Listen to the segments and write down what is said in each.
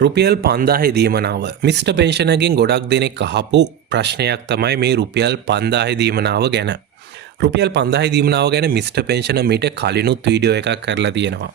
රුපියල් 5000 දීමනාව මිස්ටර් පෙන්ෂනර්ගෙන් ගොඩක් දෙනෙක් අහපු ප්‍රශ්නයක් තමයි මේ රුපියල් 5000 දීමනාව ගැන. රුපියල් 5000 දීමනාව ගැන මිස්ටර් පෙන්ෂනර් මීට කලිනුත් වීඩියෝ එකක් කරලා තියෙනවා.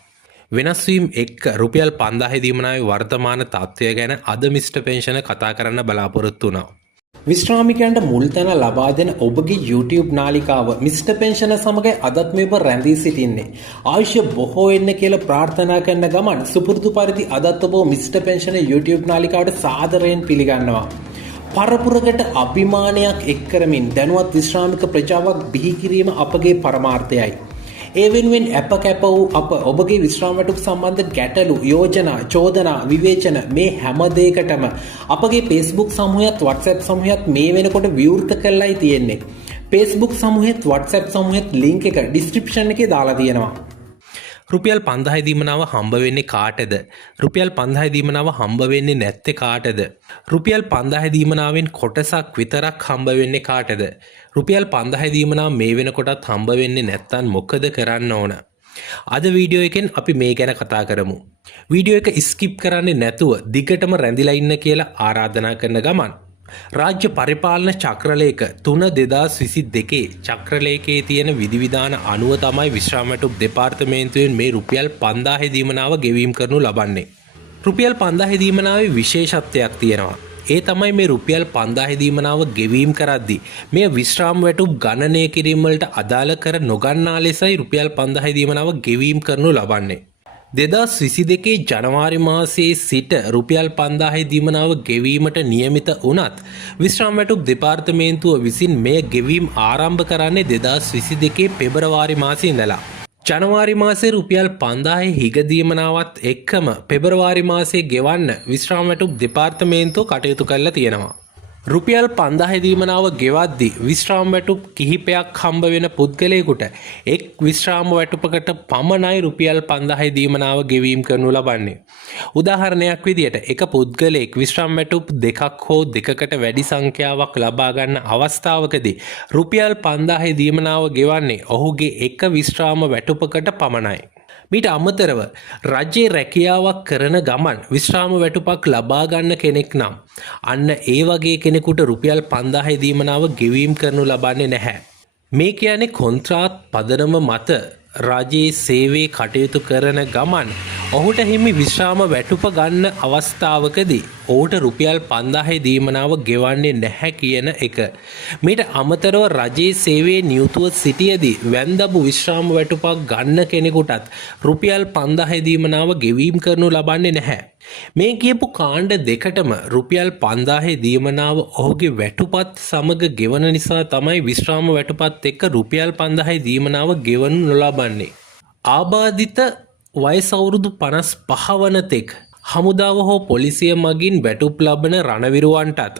වෙනස් වීම එක්ක රුපියල් 5000 දීමනාවේ වර්තමාන තත්ත්වය ගැන අද මිස්ටර් පෙන්ෂනර් කතා කරන්න බලාපොරොත්තු වුණා. විශ්‍රාමිකයන්ට මුල් තැන ලබා දෙන ඔබගේ YouTube නාලිකාව මිස්ටර් පෙන්ෂනර් සමග අදත් මේ ඔබ රැඳී සිටින්නේ. ආයුෂ බොහෝ වෙන්න කියලා ප්‍රාර්ථනා කරන ගමන් සුපුරුදු පරිදි අදත් ඔබ මිස්ටර් පෙන්ෂනර් YouTube නාලිකාවට සාදරයෙන් පිළිගන්නවා. පරපුරකට අභිමානයක් එක් කරමින් දැනුවත් විශ්‍රාමික ප්‍රජාවක් බිහි කිරීම අපගේ පරමාර්ථයයි. ඒ වෙනුවෙන් අප කැප වූ අප ඔබගේ විශ්‍රාම වැටුප් සම්බන්ධ ගැටලු, යෝජනා, චෝදනා, විවේචන මේ හැම දෙයකටම අපගේ Facebook සමූහයත් WhatsApp සමූහයත් මේ වෙනකොට විවෘත කරලායි තියෙන්නේ. Facebook සමූහයත් WhatsApp සමූහයත් ලින්ක් එක description එකේ දාලා තියෙනවා. රුපියල් 5000 දීමනාව හම්බ වෙන්නේ කාටද? රුපියල් 5000 දීමනාව හම්බ වෙන්නේ නැත්තේ කාටද? රුපියල් 5000 දීමනාවෙන් කොටසක් විතරක් හම්බ වෙන්නේ කාටද? රුපියල් 5000 දීමනාව මේ වෙනකොටත් හම්බ වෙන්නේ නැත්තම් මොකද කරන්න ඕන? අද වීඩියෝ එකෙන් අපි මේ ගැන කතා කරමු. වීඩියෝ එක ස්කිප් කරන්නේ නැතුව දිගටම රැඳිලා ඉන්න කියලා ආරාධනා කරන ගමන් රාජ්‍ය පරිපාලන චක්‍රලේඛ 3/2022 චක්‍රලේඛයේ තියෙන විධිවිධාන අනුව තමයි විශ්‍රාම වැටුප් දෙපාර්තමේන්තුවෙන් මේ රුපියල් 5000 දීමනාව ගෙවීම් කරනු ලබන්නේ. රුපියල් 5000 දීමනාවේ විශේෂත්වයක් තියෙනවා. ඒ තමයි මේ රුපියල් 5000 දීමනාව ගෙවීම කරද්දී මේ විශ්‍රාම වැටුප් ගණනය කිරීම වලට අදාළ කර නොගන්නා ලෙසයි රුපියල් 5000 දීමනාව ගෙවීම කරනු ලබන්නේ. 2022 ජනවාරි මාසයේ සිට රුපියල් 5000 දීමනාව ගෙවීමට නියමිත වුණත් විශ්‍රාම වැටුප් දෙපාර්තමේන්තුව විසින් මෙය ගෙවීම ආරම්භ කරන්නේ 2022 පෙබරවාරි මාසයේ ඉඳලා. ජනවාරි මාසයේ රුපියල් 5000 හිග දීමනාවත් එක්කම පෙබරවාරි මාසයේ ගෙවන්න විශ්‍රාම වැටුප් දෙපාර්තමේන්තුව කටයුතු කරලා තියෙනවා. රුපියල් 5000 දීමනාව ගෙවද්දී විශ්‍රාම වැටුප් කිහිපයක් හම්බ වෙන පුද්ගලයෙකුට එක් විශ්‍රාම වැටුපකට පමණයි රුපියල් 5000 දීමනාව ගෙවීම කරනු ලබන්නේ. උදාහරණයක් විදියට එක පුද්ගලයෙක් විශ්‍රාම වැටුප් දෙකක් හෝ දෙකකට වැඩි සංඛ්‍යාවක් ලබා ගන්න අවස්ථාවකදී රුපියල් 5000 දීමනාව ගෙවන්නේ ඔහුගේ එක විශ්‍රාම වැටුපකට පමණයි. මීට අමතරව රජයේ රැකියාවක් කරන ගමන් විශ්‍රාම වැටුපක් ලබා ගන්න කෙනෙක් නම් අන්න ඒ වගේ කෙනෙකුට රුපියල් 5000 දීමනාව ගෙවීම කරනු ලබන්නේ නැහැ. මේ කියන්නේ කොන්ත්‍රාත් පදනම මත රජයේ සේවයේ කටයුතු කරන ගමන් ඔහුට හිමි විශ්‍රාම වැටුප ගන්න අවස්ථාවකදී ඔහුට රුපියල් 5000 දීමනාව ගෙවන්නේ නැහැ කියන එක. මීට අමතරව රජයේ සේවයේ නියුතුව සිටියදී වැන්දඹු විශ්‍රාම වැටුපක් ගන්න කෙනෙකුටත් රුපියල් 5000 දීමනාව ගෙවීම කරනු ලබන්නේ නැහැ. මේ කියපු කාණ්ඩ දෙකටම රුපියල් 5000 දීමනාව ඔහුගේ වැටුපත් සමග ගෙවන නිසා තමයි විශ්‍රාම වැටුපත් එක්ක රුපියල් 5000 දීමනාව ගෙවනු නොලබන්නේ. ආබාධිත වයස අවුරුදු 55 වන තෙක් හමුදාව හෝ පොලිසිය මගින් වැටුප් ලබන රණවිරුවන්ටත්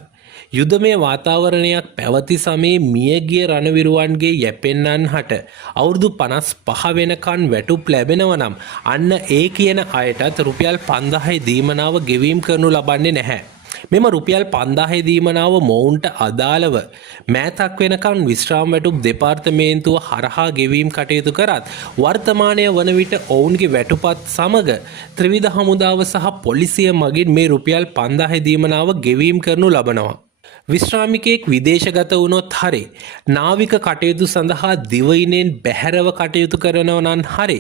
යුදමය වාතාවරණයක් පැවති සමයේ මියගිය රණවිරුවන්ගේ යැපෙන්නන් හට අවුරුදු 55 වෙනකන් වැටුප් ලැබෙනව නම් අන්න ඒ කියන අයටත් රුපියල් 5000 දීමනාව ගෙවීම කරනු ලබන්නේ නැහැ. මෙම රුපියල් 5000 දීමනාව මොවුන්ට අදාළව මෑතක් වෙනකන් විශ්‍රාම වැටුප් දෙපාර්තමේන්තුව හරහා ගෙවීම කටයුතු කරත් වර්තමානය වන විට ඔවුන්ගේ වැටුපත් සමග ත්‍රිවිධ හමුදාව සහ පොලිසිය මගින් මේ රුපියල් 5000 දීමනාව ගෙවීම කරනු ලබනවා. විශ්‍රාමිකයෙක් විදේශගත වුණොත් හරි නාවික කටයුතු සඳහා දිවයිනෙන් බැහැරව කටයුතු කරනව නම් හරි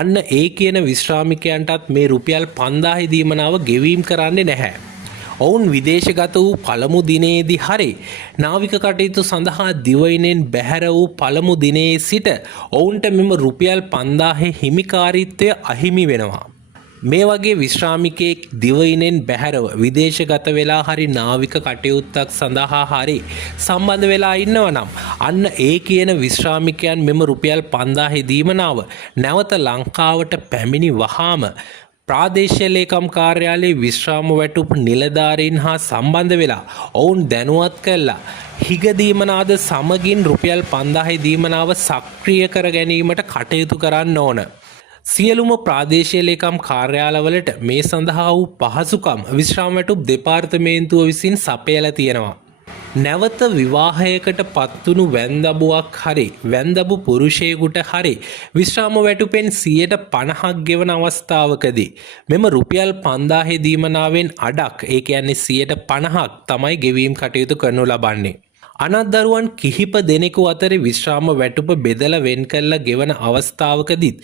අන්න ඒ කියන විශ්‍රාමිකයන්ටත් මේ රුපියල් 5000 දීමනාව ගෙවීම කරන්නේ නැහැ. ඔවුන් විදේශගත වූ පළමු දිනයේදී හරි නාවික කටයුතු සඳහා දිවයිනෙන් බැහැර වූ පළමු දිනයේ සිට ඔවුන්ට මෙම රුපියල් 5000 හිමිකාරීත්වය අහිමි වෙනවා. මේ වගේ විශ්‍රාමිකයෙක් දිවයිනෙන් බැහැරව විදේශගත වෙලා හරි නාවික කටයුත්තක් සඳහා හරි සම්බන්ධ වෙලා ඉන්නව නම් අන්න ඒ කියන විශ්‍රාමිකයන් මෙම රුපියල් 5000 දීමනාව නැවත ලංකාවට පැමිණි වහාම ප්‍රාදේශීය ලේකම් කාර්යාලයේ විශ්‍රාම වැටුප් නිලධාරීන් හා සම්බන්ධ වෙලා ඔවුන් දැනුවත් කළා හිග දීමනාද සමගින් රුපියල් 5000 දීමනාව සක්‍රිය කර ගැනීමට කටයුතු කරන්න ඕන. සියලුම ප්‍රාදේශීය ලේකම් කාර්යාලවලට මේ සඳහා වූ පහසුකම් විශ්‍රාම වැටුප් දෙපාර්තමේන්තුව විසින් සපයලා තියෙනවා. නැවත විවාහයකට පත්වුණු වැන්දබුවක් හරි වැන්දබු පුරුෂයෙකුට හරි විශ්‍රාම වැටුපෙන් 50% ගෙවන අවස්ථාවකදී මෙම රුපියල් 5000 දීමනාවෙන් අඩක් ඒ කියන්නේ 50%ක් තමයි ගෙවීම් කටයුතු කරනු ලබන්නේ. අනත්දරුවන් කිහිප දෙනෙකු අතර විශ්‍රාම වැටුප බෙදලා වෙන් කරලා ගෙවන අවස්ථාවකදීත්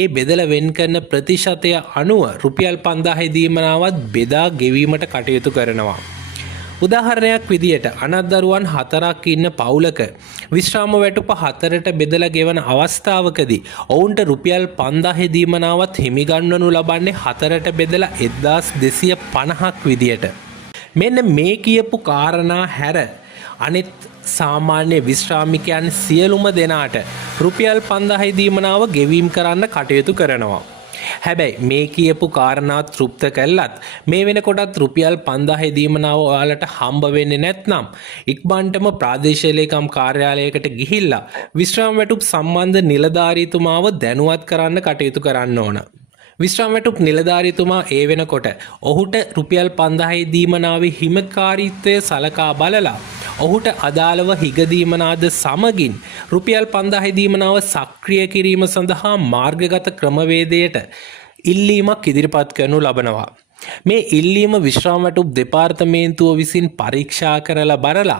ඒ බෙදලා වෙන් කරන ප්‍රතිශතය අනුව රුපියල් 5000 දීමනාවත් බෙදා ගෙවීමට කටයුතු කරනවා. උදාහරණයක් විදියට අනත්දරුවන් 4ක් ඉන්න පවුලක විශ්‍රාම වැටුප 4ට බෙදලා ගෙවන අවස්ථාවකදී ඔවුන්ට රුපියල් 5000 දීමනාවත් හිමිගන්වනු ලබන්නේ 4ට බෙදලා 1250ක් විදියට. මෙන්න මේ කියපු කාරණා හැර අනිත් සාමාන්‍ය විශ්‍රාමිකයන් සියලුම දෙනාට රුපියල් 5000 දීමනාව ගෙවීම් කරන්න කටයුතු කරනවා. හැබැයි මේ කියපු කාරණා තෘප්ත කළත් මේ වෙනකොටත් රුපියල් 5000 දීමනාව ඔයාලට හම්බ වෙන්නේ නැත්නම් ඉක්මනටම ප්‍රාදේශීය ලේකම් කාර්යාලයකට ගිහිල්ලා විශ්‍රාම වැටුප් සම්බන්ධ නිලධාරීතුමාව දැනුවත් කරන්න කටයුතු කරන්න ඕන. විශ්‍රාම වැටුප් නිලධාරීතුමා ඒ වෙනකොට ඔහුට රුපියල් 5000 දීමනාවේ හිමිකාරීත්වය සලකා බලලා ඔහුට අදාළව හිගදීමනාද සමගින් රුපියල් 5000 දීමනාව සක්‍රිය කිරීම සඳහා මාර්ගගත ක්‍රමවේදයට ඉල්ලීමක් ඉදිරිපත් කරනු ලබනවා. මේ ඉල්ලීම විශ්‍රාම වැටුප් දෙපාර්තමේන්තුව විසින් පරීක්ෂා කරලා බලලා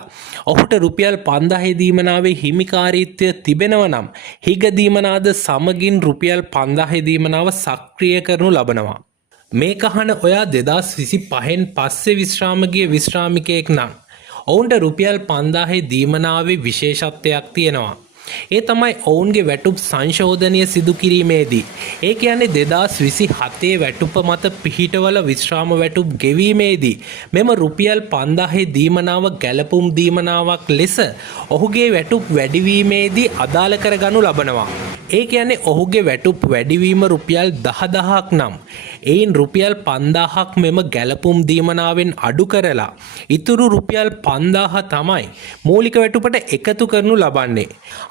ඔහුට රුපියල් 5000 දීමනාවේ හිමිකාරීත්වය තිබෙනව නම් හිගදීමනාද සමගින් රුපියල් 5000 දීමනාව සක්‍රිය කරනු ලබනවා. මේක අහන ඔයා 2025න් පස්සේ විශ්‍රාම ගිය විශ්‍රාමිකයෙක් නම් ඔවුන්ට රුපියල් 5000 දීමනාවේ විශේෂත්වයක් තියෙනවා. ඒ තමයි ඔවුන්ගේ වැටුප් සංශෝධනය සිදු කිරීමේදී. ඒ කියන්නේ 2027 වැටුප මත පිහිටවල විශ්‍රාම වැටුප් ගෙවීමේදී මෙම රුපියල් 5000 දීමනාව ගැලපුම් දීමනාවක් ලෙස ඔහුගේ වැටුප් වැඩිවීමේදී අදාළ කරගනු ලබනවා. ඒ කියන්නේ ඔහුගේ වැටුප් වැඩිවීම රුපියල් 10000ක් නම් එයින් රුපියල් 5000ක් මෙම ගැලපුම් දීමනාවෙන් අඩු කරලා ඉතුරු රුපියල් 5000 තමයි මූලික වැටුපට එකතු කරනු ලබන්නේ.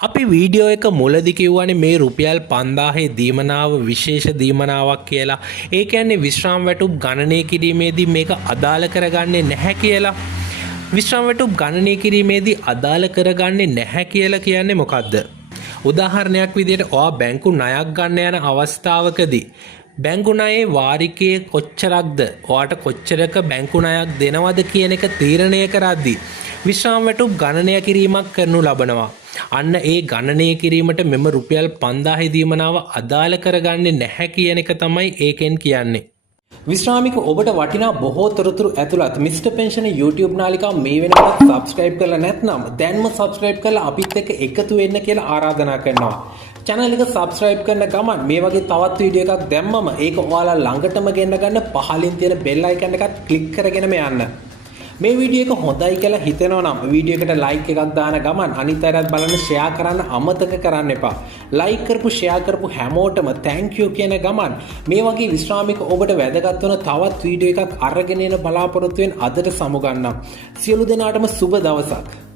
අපි වීඩියෝ එක මුලදී කිව්වනේ මේ රුපියල් 5000 දීමනාව විශේෂ දීමනාවක් කියලා. ඒ කියන්නේ විශ්‍රාම වැටුප් ගණනය කිරීමේදී මේක අදාළ කරගන්නේ නැහැ කියලා. විශ්‍රාම වැටුප් ගණනය කිරීමේදී අදාළ කරගන්නේ නැහැ කියලා කියන්නේ මොකද්ද? උදාහරණයක් විදිහට ඔයා බැංකු ණයක් ගන්න යන අවස්ථාවකදී බැංකු ණයේ වාරිකයේ කොච්චරක්ද ඔයාට කොච්චරක බැංකු ණයක් දෙනවද කියන එක තීරණය කරද්දී විශ්‍රාම වැටුප් ගණනය කිරීමක් කරනු ලබනවා. අන්න ඒ ගණනය කිරීමට මෙම රුපියල් 5000 දීමනාව අදාළ කරගන්නේ නැහැ කියන එක තමයි ඒකෙන් කියන්නේ. විශ්‍රාමික ඔබට වටිනා බොහෝ තොරතුරු ඇතුළත් මිස්ටර් පෙන්ෂන් YouTube නාලිකාව මේ වෙනකොට subscribe කරලා නැත්නම් දැන්ම subscribe කරලා අපිත් එක්ක එකතු වෙන්න කියලා ආරාධනා කරනවා. channel එක subscribe කරන ගමන් මේ වගේ තවත් වීඩියෝ එකක් දැම්මම ඒක ඔයාලා ළඟටම ගෙන්න ගන්න පහලින් තියෙන bell icon එකත් click කරගෙනම යන්න. මේ වීඩියෝ එක හොඳයි කියලා හිතෙනවා නම් වීඩියෝ එකට like එකක් දාන ගමන් අනිත් අයටත් බලන්න share කරන්න අමතක කරන්න එපා. like කරපු share කරපු හැමෝටම thank you කියන ගමන් මේ වගේ විශ්‍රාමික ඔබට වැදගත් වන තවත් වීඩියෝ එකක් අරගෙන එන බලාපොරොත්තු වෙන අදට සමුගන්නම්. සියලු දෙනාටම සුබ දවසක්.